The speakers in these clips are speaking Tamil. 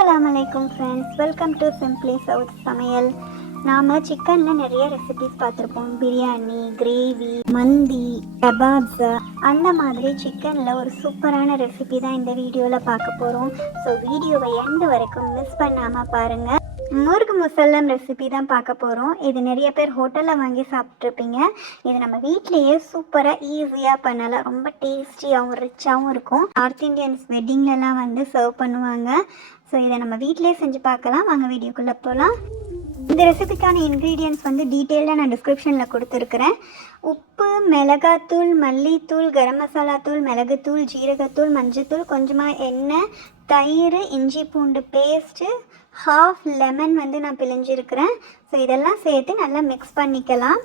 Assalamualaikum friends, welcome to Simply South சமையல். நாம் சிக்கனில் நிறைய ரெசிபிஸ் பார்த்துருப்போம். பிரியாணி, கிரேவி, மந்தி, கபாப்ஸ், அந்த மாதிரி சிக்கனில் ஒரு சூப்பரான ரெசிபி தான் இந்த வீடியோவில் பார்க்க போகிறோம். ஸோ வீடியோவை எண்டு வரைக்கும் மிஸ் பண்ணாமல் பாருங்கள். முர்க் முசல்லம் ரெசிபி தான் பார்க்க போகிறோம். இது நிறைய பேர் ஹோட்டலில் வாங்கி சாப்பிட்ருப்பீங்க. இது நம்ம வீட்லேயே சூப்பராக ஈஸியாக பண்ணலாம். ரொம்ப டேஸ்டியாகவும் ரிச்சாகவும் இருக்கும். நார்த் இந்தியன்ஸ் வெட்டிங்லலாம் வந்து சர்வ் பண்ணுவாங்க. ஸோ இதை நம்ம வீட்டிலே செஞ்சு பார்க்கலாம். வாங்க வீடியோக்குள்ளே போகலாம். இந்த ரெசிபிக்கான இன்க்ரீடியன்ட்ஸ் வந்து டீட்டெயிலாக நான் டிஸ்கிரிப்ஷனில் கொடுத்துருக்குறேன். உப்பு, மிளகாத்தூள், மல்லித்தூள், கரம் மசாலா தூள், மிளகுத்தூள், ஜீரகத்தூள், மஞ்சத்தூள், கொஞ்சமாக எண்ணெய், தயிர், இஞ்சி பூண்டு பேஸ்ட்டு, ஹாஃப் லெமன் வந்து நான் பிழிஞ்சிருக்கிறேன். ஸோ இதெல்லாம் சேர்த்து நல்லா மிக்ஸ் பண்ணிக்கலாம்.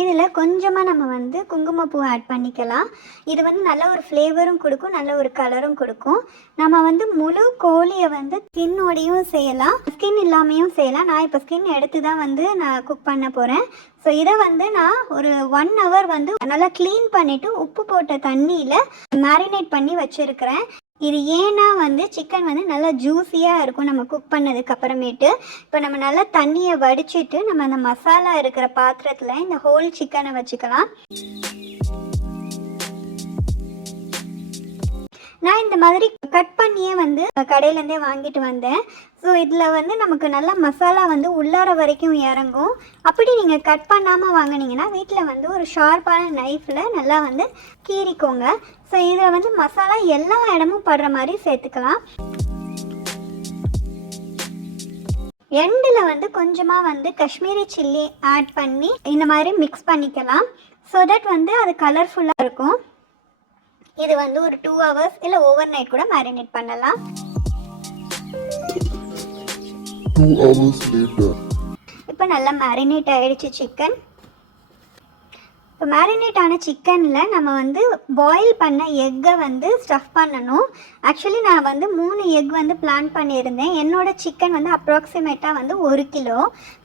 இதில் கொஞ்சமாக நம்ம வந்து குங்குமப்பூ ஆட் பண்ணிக்கலாம். இது வந்து நல்ல ஒரு ஃப்ளேவரும் கொடுக்கும், நல்ல ஒரு கலரும் கொடுக்கும். நம்ம வந்து முழு கோழியை வந்து ஸ்கின்னோடையும் செய்யலாம், ஸ்கின் இல்லாமையும் செய்யலாம். நான் இப்போ ஸ்கின் எடுத்து தான் வந்து நான் குக் பண்ண போகிறேன். ஸோ இதை வந்து நான் ஒரு 1 hour வந்து நல்லா க்ளீன் பண்ணிவிட்டு உப்பு போட்ட தண்ணியில் மேரினேட் பண்ணி வச்சுருக்கிறேன். இது ஏன்னா வந்து சிக்கன் வந்து நல்லா ஜூஸியாக இருக்கும் நம்ம குக் பண்ணதுக்கு அப்புறமேட்டு. இப்போ நம்ம நல்லா தண்ணியை வடிச்சிட்டு நம்ம அந்த மசாலா இருக்கிற பாத்திரத்தில் இந்த ஹோல் சிக்கனை வச்சுக்கலாம். நான் இந்த மாதிரி கட் பண்ணியே வந்து கடையிலேருந்தே வாங்கிட்டு வந்தேன். ஸோ இதில் வந்து நமக்கு நல்லா மசாலா வந்து உள்ளார வரைக்கும் இறங்கும். அப்படி நீங்கள் கட் பண்ணாமல் வாங்கினீங்கன்னா வீட்டில் வந்து ஒரு ஷார்ப்பான நைஃப்பில் நல்லா வந்து கீறிக்கோங்க. ஸோ இதில் வந்து மசாலா எல்லா இடமும் படுற மாதிரி சேர்த்துக்கலாம். எண்டில் வந்து கொஞ்சமாக வந்து காஷ்மீரி சில்லி ஆட் பண்ணி இந்த மாதிரி மிக்ஸ் பண்ணிக்கலாம். ஸோ தட் வந்து அது கலர்ஃபுல்லாக இருக்கும். இது வந்து ஒரு 2 hours இல்லை ஓவர் நைட் கூட மேரினேட் பண்ணலாம். 2 hours later. இப்போ நல்லா மேரினேட் ஆகிடுச்சு சிக்கன். இப்போ மேரினேட் ஆன சிக்கனில் நம்ம வந்து பாயில் பண்ண எக்கை வந்து ஸ்டஃப் பண்ணணும். ஆக்சுவலி நான் வந்து 3 எக் வந்து பிளான் பண்ணியிருந்தேன். என்னோடய சிக்கன் வந்து அப்ராக்சிமேட்டாக வந்து 1 கிலோ.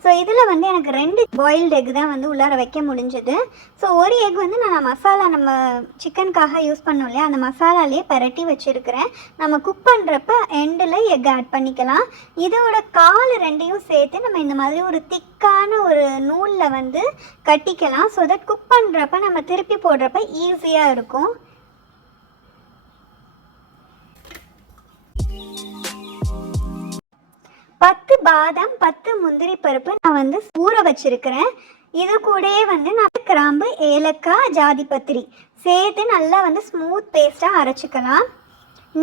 ஸோ இதில் வந்து எனக்கு 2 பாயில்டு எக் தான் வந்து உள்ளார வைக்க முடிஞ்சது. ஸோ ஒரு எக் வந்து நான் மசாலா நம்ம சிக்கனுக்காக யூஸ் பண்ணோம் இல்லையா, அந்த மசாலாலேயே பரட்டி வச்சுருக்கிறேன். நம்ம குக் பண்ணுறப்ப எண்டில் எக் ஆட் பண்ணிக்கலாம். இதோட கால் 2ஐயும் சேர்த்து நம்ம இந்த மாதிரி ஒரு திக்கான ஒரு நூலில் வந்து கட்டிக்கலாம். ஸோ தட் குக் பண்ணுறப்ப நம்ம திருப்பி போடுறப்ப ஈஸியாக இருக்கும். பத்து பாதாம், 10 முந்திரி பருப்பு நான் வந்து ஊற வச்சிருக்கிறேன். இது கூடயே வந்து நான் கிராம்பு, ஏலக்காய், ஜாதிபத்திரி சேர்த்து நல்லா வந்து ஸ்மூத் பேஸ்ட்டாக அரைச்சிக்கலாம்.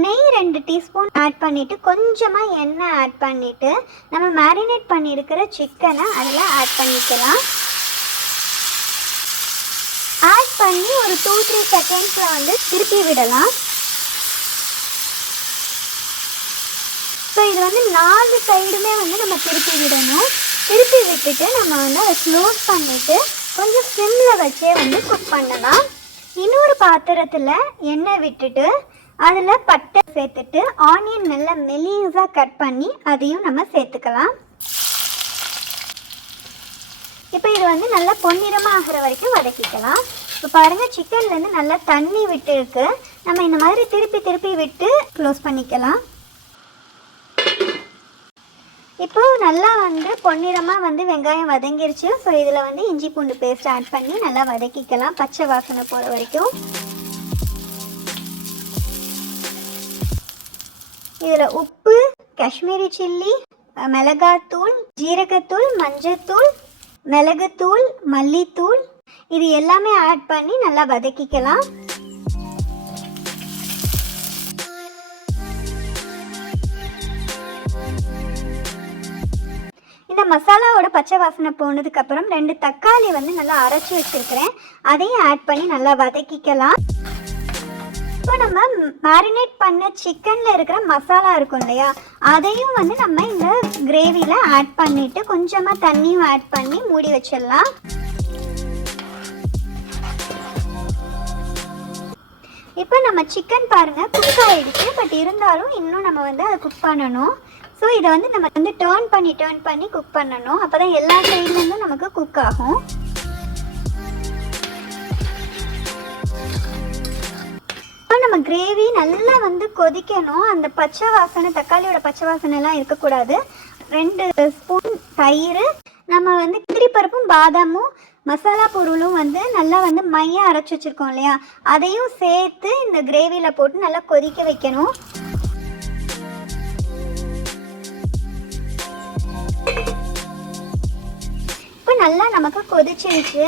நெய் 2 டீஸ்பூன் ஆட் பண்ணிவிட்டு கொஞ்சமாக எண்ணெய் ஆட் பண்ணிவிட்டு நம்ம மேரினேட் பண்ணியிருக்கிற சிக்கனை அதில் ஆட் பண்ணிக்கலாம். ஆட் பண்ணி ஒரு 2-3 செகண்ட்ஸில் வந்து திருப்பி விடலாம். ஸோ இது வந்து 4 சைடுமே வந்து நம்ம திருப்பி விடணும். திருப்பி விட்டுட்டு நம்ம வந்து அதை க்ளோஸ் பண்ணிவிட்டு கொஞ்சம் சிம்மில் வச்சே வந்து குக் பண்ணலாம். இன்னொரு பாத்திரத்தில் எண்ணெய் விட்டுட்டு அதில் பட்டை சேர்த்துட்டு ஆனியன் நல்லா மெலிசாக கட் பண்ணி அதையும் நம்ம சேர்த்துக்கலாம். இப்போ இது வந்து நல்லா பொன்னிறமாக ஆகிற வரைக்கும் வதக்கிக்கலாம். இப்போ பாருங்கள், சிக்கன்லேருந்து நல்லா தண்ணி விட்டு இருக்கு. நம்ம இந்த மாதிரி திருப்பி திருப்பி விட்டு க்ளோஸ் பண்ணிக்கலாம். இப்போது நல்லா வந்து பொன்னிறமாக வந்து வெங்காயம் வதங்கிருச்சு. ஸோ இதில் வந்து இஞ்சி பூண்டு பேஸ்ட் ஆட் பண்ணி நல்லா வதக்கிக்கலாம், பச்சை வாசனை போகிற வரைக்கும். இதில் உப்பு, காஷ்மீரி சில்லி, மிளகாத்தூள், ஜீரகத்தூள், மஞ்சத்தூள், மிளகுத்தூள், மல்லித்தூள் இது எல்லாமே ஆட் பண்ணி நல்லா வதக்கிக்கலாம். இந்த மசாலாவோட பச்சை வாசனை போனதுக்கப்புறம் 2 தக்காளி வந்து நல்லா அரைச்சி வச்சுருக்கிறேன். அதையும் ஆட் பண்ணி நல்லா வதக்கிக்கலாம். இப்போ நம்ம மேரினேட் பண்ண சிக்கனில் இருக்கிற மசாலா இருக்கும் இல்லையா, அதையும் வந்து நம்ம இந்த கிரேவியில் ஆட் பண்ணிவிட்டு கொஞ்சமாக தண்ணியும் ஆட் பண்ணி மூடி வச்சிடலாம். இப்போ நம்ம சிக்கன் பாருங்கள் குக் ஆகிடுச்சு. பட் இருந்தாலும் இன்னும் நம்ம வந்து அதை குக் பண்ணணும். ஸோ இதை வந்து நம்ம வந்து டர்ன் பண்ணி குக் பண்ணணும். அப்போ தான் எல்லா சைட்லேருந்தும் நமக்கு குக் ஆகும். இப்போ நம்ம கிரேவி நல்லா வந்து கொதிக்கணும். அந்த பச்சை வாசனை, தக்காளியோட பச்சை வாசனைலாம் இருக்கக்கூடாது. 2 ஸ்பூன் தயிர், நம்ம வந்து முந்திரி பருப்பும் பாதாமும் மசாலா பொருளும் வந்து நல்லா வந்து மையாக அரைச்சி வச்சுருக்கோம் இல்லையா, அதையும் சேர்த்து இந்த கிரேவியில் போட்டு நல்லா கொதிக்க வைக்கணும். இப்போ நல்லா நமக்கு கொதிச்சிருச்சு.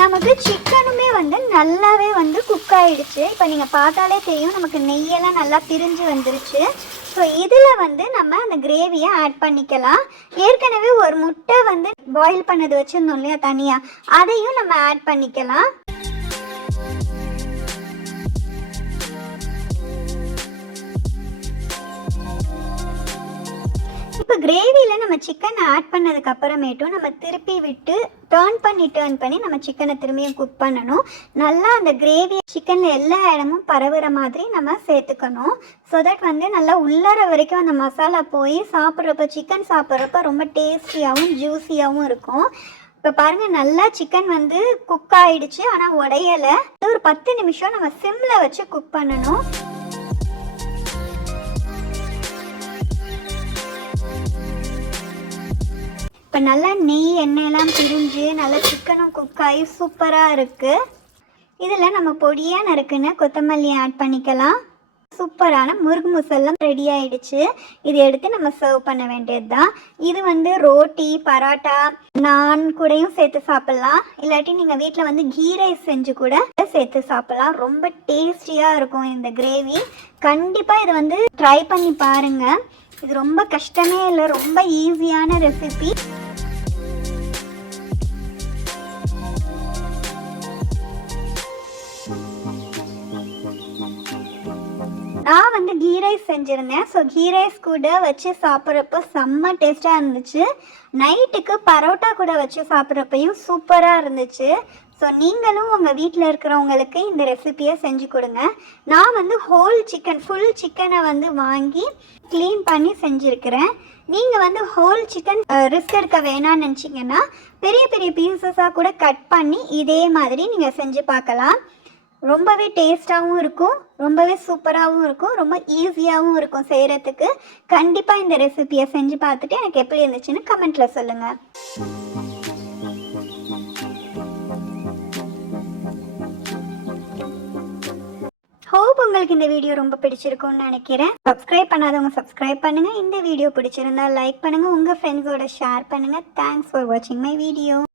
நமக்கு சிக்கனுமே வந்து நல்லாவே வந்து குக் ஆகிடுச்சு. இப்போ நீங்கள் பார்த்தாலே தெரியும், நமக்கு நெய்யெல்லாம் நல்லா பிரிஞ்சு வந்துருச்சு. ஸோ இதில் வந்து நம்ம அந்த கிரேவியை ஆட் பண்ணிக்கலாம். ஏற்கனவே ஒரு முட்டை வந்து பாயில் பண்ணது வச்சுருந்தோம் இல்லையா தனியாக, அதையும் நம்ம ஆட் பண்ணிக்கலாம். இப்போ கிரேவியில் நம்ம சிக்கனை ஆட் பண்ணதுக்கு அப்புறமேட்டும் நம்ம திருப்பி விட்டு டர்ன் பண்ணி நம்ம சிக்கனை திரும்பியும் குக் பண்ணணும். நல்லா அந்த கிரேவி சிக்கனில் எல்லா இடமும் பரவுற மாதிரி நம்ம சேர்த்துக்கணும். ஸோ தட் வந்து நல்லா உள்ளர வரைக்கும் அந்த மசாலா போய் சாப்பிட்றப்ப, சிக்கன் சாப்பிட்றப்ப ரொம்ப டேஸ்டியாகவும் ஜூஸியாகவும் இருக்கும். இப்போ பாருங்கள், நல்லா சிக்கன் வந்து குக் ஆகிடுச்சு, ஆனால் உடையலை. ஒரு 10 நிமிஷம் நம்ம சிம்மில் வச்சு குக் பண்ணணும். இப்போ நல்லா நெய் எண்ணெயெல்லாம் பிரிஞ்சு நல்லா சிக்கனும் குக் ஆகி சூப்பராக இருக்குது. இதில் நம்ம பொடியாக நறுக்குன்னு கொத்தமல்லி ஆட் பண்ணிக்கலாம். சூப்பரான முருகு முசல்லாம் ரெடி ஆகிடுச்சு. இது எடுத்து நம்ம சர்வ் பண்ண வேண்டியது தான். இது வந்து ரோட்டி, பரோட்டா, நான் கூடயும் சேர்த்து சாப்பிட்லாம். இல்லாட்டி நீங்கள் வீட்டில் வந்து கீ ரைஸ் செஞ்சு கூட சேர்த்து சாப்பிட்லாம். ரொம்ப டேஸ்டியாக இருக்கும் இந்த கிரேவி. கண்டிப்பாக இது வந்து ட்ரை பண்ணி பாருங்கள். இது ரொம்ப கஷ்டமே இல்லை, ரொம்ப ஈஸியான ரெசிபி. நான் வந்து கீ ரைஸ் செஞ்சுருந்தேன். ஸோ கீ ரைஸ் கூட வச்சு சாப்பிட்றப்போ செம்ம டேஸ்ட்டாக இருந்துச்சு. நைட்டுக்கு பரோட்டா கூட வச்சு சாப்பிட்றப்பையும் சூப்பராக இருந்துச்சு. ஸோ நீங்களும் உங்கள் வீட்டில் இருக்கிறவங்களுக்கு இந்த ரெசிபியை செஞ்சு கொடுங்க. நான் வந்து ஹோல் சிக்கன், ஃபுல் சிக்கனை வந்து வாங்கி க்ளீன் பண்ணி செஞ்சுருக்கிறேன். நீங்கள் வந்து ஹோல் சிக்கன் ரிஸ்க் எடுக்க வேணான்னு நினச்சிங்கன்னா பெரிய பெரிய பீசஸாக கூட கட் பண்ணி இதே மாதிரி நீங்கள் செஞ்சு பார்க்கலாம். ரொம்பவே டேஸ்ட்டாகவும் இருக்கும், ரொம்பவே சூப்பராகவும் இருக்கும், ரொம்ப ஈஸியாகவும் இருக்கும் செய்கிறதுக்கு. கண்டிப்பாக இந்த ரெசிபியை செஞ்சு பார்த்துட்டு எனக்கு எப்படி இருந்துச்சுன்னு கமெண்ட்டில் சொல்லுங்கள். ஹோப் உங்களுக்கு இந்த வீடியோ ரொம்ப பிடிச்சிருக்கும்னு நினைக்கிறேன். சப்ஸ்கிரைப் பண்ணாதவங்க சப்ஸ்கிரைப் பண்ணுங்கள். இந்த வீடியோ பிடிச்சிருந்தா லைக் பண்ணுங்கள், உங்கள் ஃப்ரெண்ட்ஸோட ஷேர் பண்ணுங்கள். தேங்க்ஸ் ஃபார் வாட்சிங் மை வீடியோ.